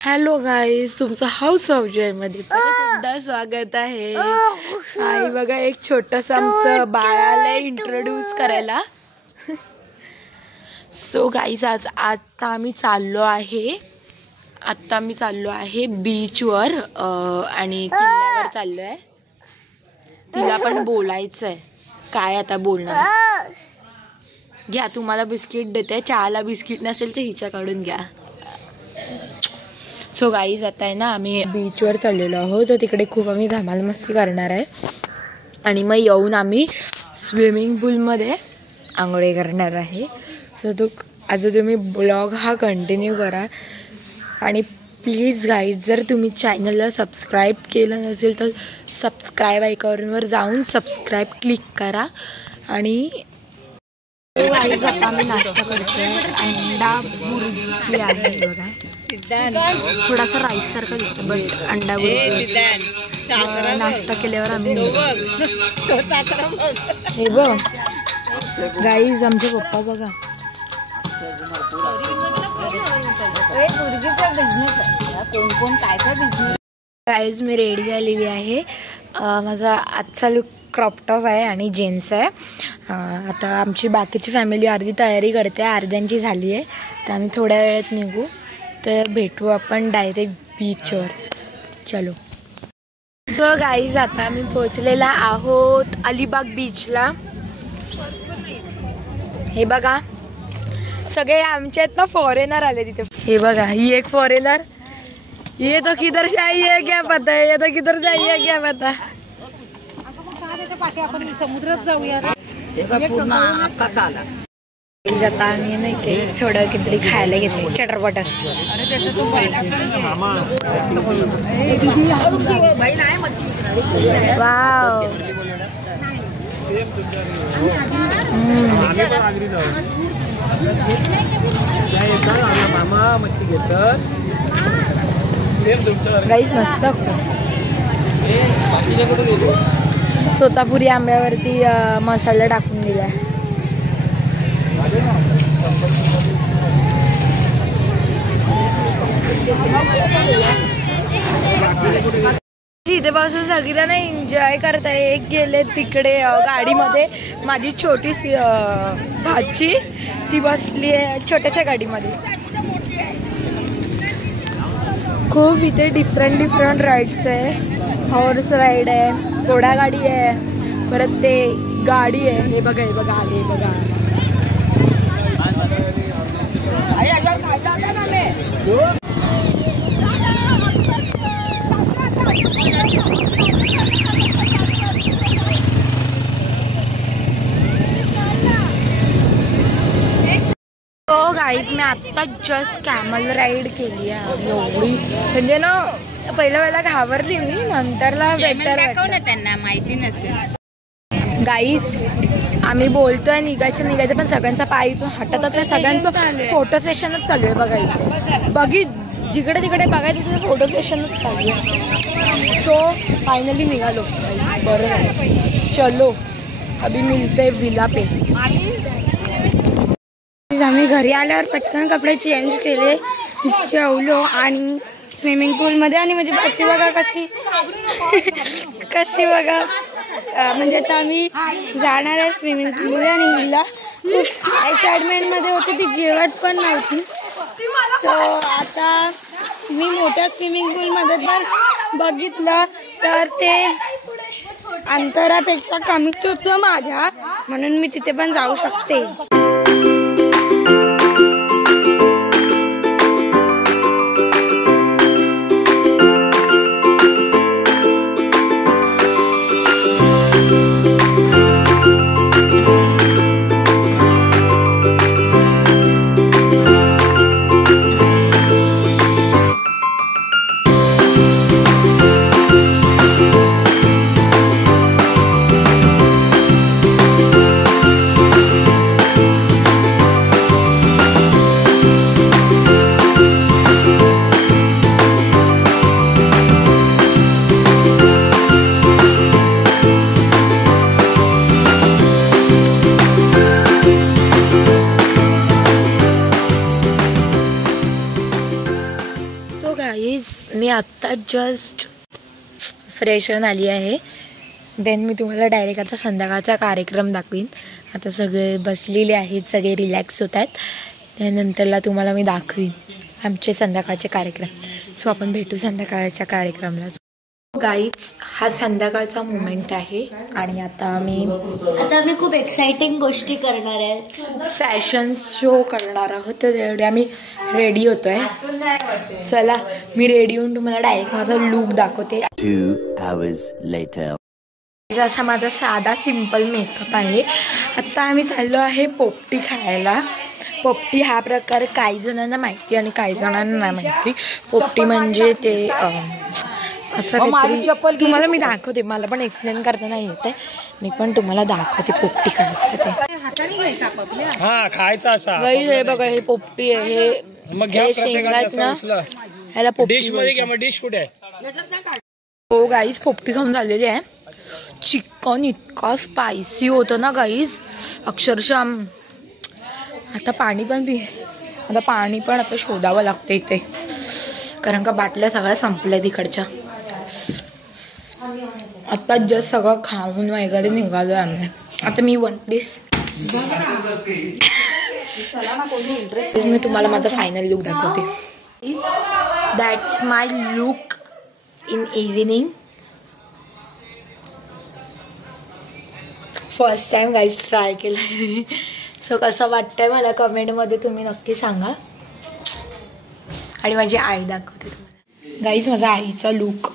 Hello guys, तुमचं house of Joy मध्ये परत एकदा स्वागत आहे। आई बघा, एक छोटंसं आमचं बाळाला इंट्रोड्यूस करायला। सो गाईज, आता आम्ही चाललो आहे बीचवर आणि किल्ल्यावर चाललो आहे। तिला पण बोलायचं आहे, काय आता बोलणार। घ्या, तुम्हाला बिस्किट देते, चहाला बिस्किट नसेल तर हिच्याकडून घ्या। सो गाईज, आता आहे ना आम्ही बीचवर चाललेलो आहोत, तर तिकडे खूप आम्ही धमाल मस्ती करणार आहे आणि मग येऊन आम्ही स्विमिंग पूलमध्ये आंघोळी करणार आहे। सो आता तुम्ही ब्लॉग हा कंटिन्यू करा आणि प्लीज गाईज, जर तुम्ही चॅनलला सबस्क्राईब केलं नसेल तर सबस्क्राईब आयकॉनवर जाऊन सबस्क्राईब क्लिक करा। आणि गाईज, आता आम्ही नाश्ता करतोय, अंडा बुर्जी आहे बघा, थोडासा राईस सारखं दिसतं बट अंडा बुर्जी। नाश्ता केल्यावर आम्ही हे बघ गाईज, आमचे पप्पा बघा, गाईज मी रेडी आलेली आहे। माझा आजचा लुक क्रॉप टॉप आहे आणि जीन्स आहे। आता आमची बाकीची फॅमिली अर्धी तयारी करते, अर्ध्यांची झाली आहे, तर आम्ही थोड्या वेळात निघू, तर भेटू आपण डायरेक्ट बीचवर। चलो। सो गाईज, आता आम्ही पोहोचलेला आहोत अलिबाग बीचला। हे बघा, सगळे आमच्या आहेत ना फॉरेनर आले तिथे। हे बघा, ही एक फॉरेनर, ये तो किधर जाइए क्या पता, ये तो किधर जाइए क्या पता। आपण समुद्रात जाऊया। पूर्ण आकाश आला। जाता आम्ही नाही ते थोडं किती खायला घेतले, चटर पटर। वाव, गाईस मस्त। तोतापुरी आंब्यावरती मसाला टाकून दिला। इथे पासून सगळ्यांना एन्जॉय करताय। एक गेले तिकडे गाडीमध्ये, माझी छोटी भाची ती बसली आहे छोट्याशा गाडीमध्ये। खूप इथे डिफरंट राईड्स आहे, हॉर्स राईड आहे, घोडा गाडी आहे, परत ते गाडी आहे। हे बघा, हे बघा, हे बघा। हो गाईज, मी आत्ता जस्ट कॅमल राईड केली आहे। एवढी म्हणजे ना पहिल्या घाबरली मी, नंतरला बेटर त्यांना माहिती नसेल। गाईज, आम्ही बोलतोय निघायचं, पण सगळ्यांचा पाय इथून हटत नाही। सगळ्यांचं फोटो सेशनच चालू आहे बघा इथे। जिकडे तिकडे बघायचं तिथे फोटो सेशनच चालू आहे। सो फायनली निघालो, बरं झालं। चलो, अभी मिलते विला पे। आम्ही घरी आल्यावर पटकन कपडे चेंज केले, जेवलो आणि स्विमिंग पूलमध्ये, आणि म्हणजे बाकी बघा कशी बघा, म्हणजे आता आम्ही जाणार आहे स्विमिंग पूलमध्ये आणि हिला खूप एक्साइटमेंटमध्ये होती, ती जेवत पण नव्हती। सो आता मी मोठ्या स्विमिंग पूलमध्ये पण बघितलं तर ते अंतरापेक्षा कमीच होतं माझ्या, म्हणून मी तिथे पण जाऊ शकते। गाईज मी आत्ता जस्ट फ्रेश होऊन आली आहे. देन मी तुम्हाला डायरेक्ट आता संध्याकाळचा कार्यक्रम दाखवीन. आता सगळे बसलेले आहेत, सगळे रिलॅक्स होत आहेत. त्यानंतरला तुम्हाला मी दाखवीन आमचे संध्याकाळचे कार्यक्रम. सो आपण भेटू संध्याकाळच्या कार्यक्रमाला. गाईज हा संध्याकाळचा मोमेंट आहे आणि आता आम्ही खूप एक्साइटिंग गोष्टी करणार आहे. फॅशन शो करणार आहोत. तर तेवढे आम्ही रेडी होतोय. चला मी रेडी होऊन तुम्हाला डायरेक्ट माझा लुक दाखवते. 2 hours later. असा माझा साधा सिंपल मेकअप आहे. आता आम्ही चाललो आहे पोपटी खायला. पोपटी हा प्रकार काही जणांना माहिती आणि काही जणांना नाही माहिती. पोपटी म्हणजे ते असं काहीतरी तुम्हाला मी दाखवते. मला पण एक्सप्लेन करता नाही येते. मी पण तुम्हाला दाखवते पोपटी काय असते ते. खायचा असा हे बघा हे पोपटी आहे. हे शेंगा आहेत ना, ह्याला पोपटी डिश कुठे? हो गाईज पोपटी खाऊन झालेली आहे. चिकन इतका स्पायसी होतं ना गाईज, अक्षरशः. आता पाणी पण आता शोधावं लागतं इथे, कारण का बाटल्या सगळ्या संपल्या तिकडच्या. आता जस्ट सगळं खाऊन वगैरे निघालोय आम्ही. आता मी वन पीस मी तुम्हाला माझा फायनल लुक दाखवते. That's my look in evening. First time guys try केलं. सो कसं वाटतंय मला कमेंटमध्ये तुम्ही नक्की सांगा. आणि माझी आई दाखवते तुम्हाला. गाईज माझा आईचा लुक.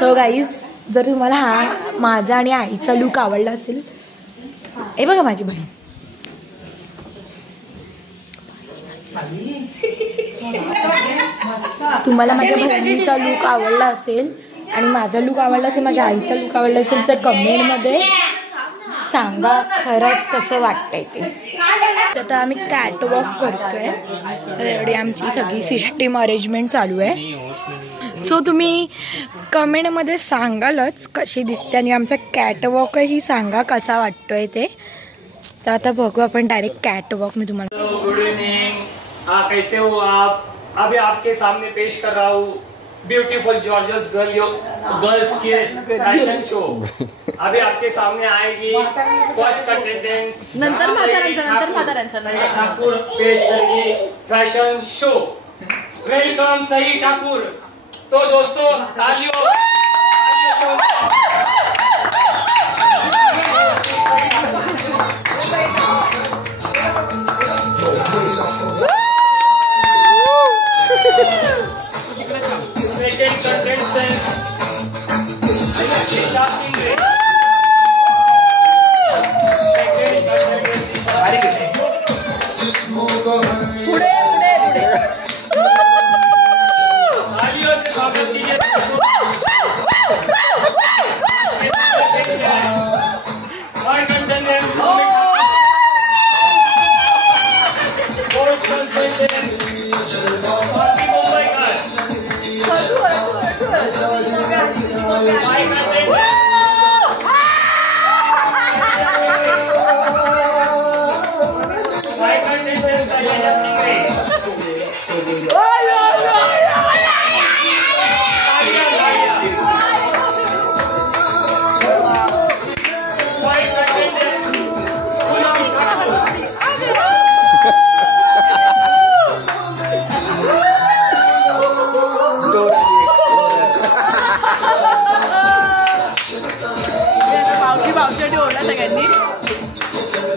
सो गाईज जर तुम्हाला हा माझा आणि आईचा लुक आवडला असेल, हे बघा माझी बहीण. तुम्हाला माझ्या बहिणीचा लुक आवडला असेल आणि माझा लुक आवडला असेल, माझ्या आईचा लुक आवडला असेल तर कमेंटमध्ये सांगा खरंच कसं वाटतंय ते. आता आम्ही कॅटवॉक करतोय. एवढी आमची सगळी सिस्टीम अरेंजमेंट चालू आहे. सो तुम्ही कमेंटमध्ये सांगालच कशी दिसते आणि आमचा कॅटवॉकही सांगा कसा वाटतोय ते. तर आता बघू आपण डायरेक्ट कॅटवॉक. मी तुम्हाला गुड इवनिंग, कैसे हो आप? अभी आपके सामने पेश कर रहा हूँ ब्यूटीफुल जॉर्जियस गर्ल्स के फैशन शो. अभी आपके सामने आएगी फर्स्ट कंटेस्टेंट नंतर ठाकुर पेश करेगी फैशन शो. वेलकम सही ठाकुर. तो दोस्तों तालियों. Second contestant Disha Singh. तालियों से स्वागत कीजिए. Third contestant fourth contestant Swati Mumbaikar.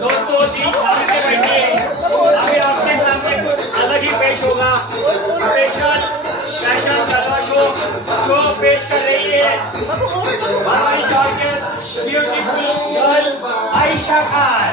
दोस्तों अभी आपके सामने कुछ अलग ही पेश होगा. स्पेशल फैशन गला शो पेश कर रही है हमारी shortest beautiful girl Ayesha Khan.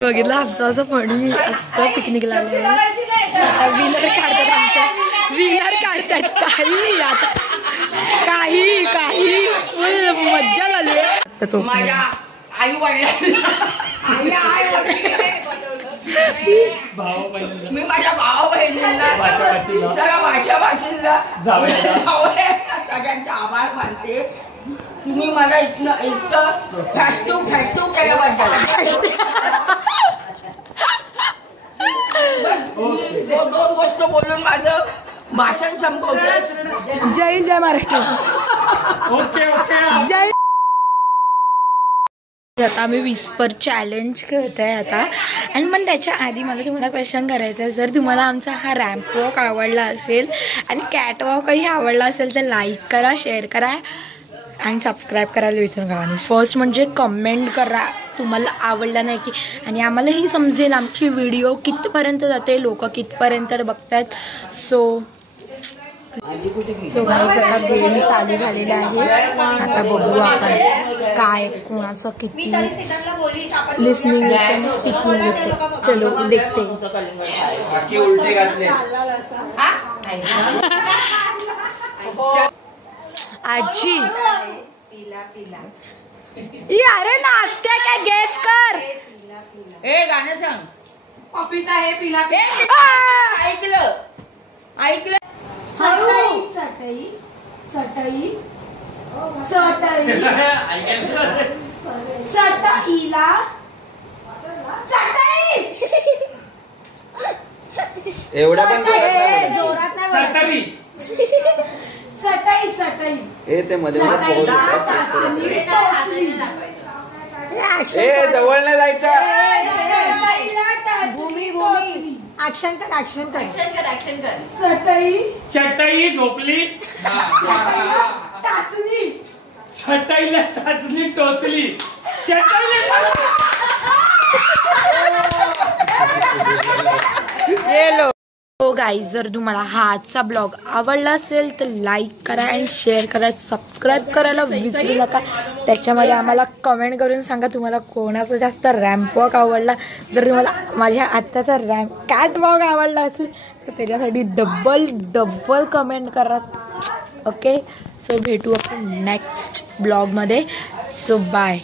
बघितलं आमचं असं फणी असतं पिकनिकला. विनर काढतात आमच्या विनर काढतायत. काही आता काही काही मज्जा झाली आहे. माझ्या आई वडिलांना मी माझ्या भाऊ बहिणींना माझ्या भाषेला सगळ्यांचे आभार मानते. तुम्ही मला इतकं फॅस्टिव्ह केल्याबद्दल. दोन गोष्ट बोलून माझं भाषण संपवलं. जय जय महाराष्ट्र. ओके ओके जय. आता आम्ही विस्पर चॅलेंज करत आहे आता. आणि मग त्याच्या आधी मला तुम्हाला क्वेश्चन करायचं आहे, जर तुम्हाला आमचा हा रॅम्प वॉक आवडला असेल आणि कॅट वॉकही आवडला असेल तर लाईक करा, शेअर करा आणि सबस्क्राईब करायला विसरू नका. आणि फर्स्ट म्हणजे कमेंट करा तुम्हाला आवडला नाही की, आणि आम्हालाही समजेल आमची व्हिडिओ कितपर्यंत जाते, लोक कितपर्यंत बघतात. सो आता गेम चालू झालेला आहे. आता बघू आपण काय कोणाचं किती लिसनिंग येते आणि स्पीकिंग येते. चलो देखते. आजी अरे नाश्ता काय गॅस कर. ए गाणं सांग. पपिता हे पिला ऐकलं ऐकलं. चटई चटई चटई चटई चटईला चटई. एवढा पण जोरात नाही. चटई चटई हे ते मध्ये जवळ नाही जायचं. ऍक्शन कर. चटई चटई झोपली, टाचणी चटईला टाचणी टोचली, चटईला हो गाईज, जर तुम्हाला हा आजचा ब्लॉग आवडला असेल तर लाईक करा आणि शेअर करा, सबस्क्राईब करायला विसरू नका. त्याच्यामध्ये आम्हाला कमेंट करून सांगा तुम्हाला कोणाचा जास्त रॅम्प वॉक आवडला. जर तुम्हाला माझ्या आत्ताचा कॅट वॉक आवडला असेल तर त्याच्यासाठी डबल कमेंट करा. ओके, सो भेटू आपण नेक्स्ट ब्लॉगमध्ये. So bye.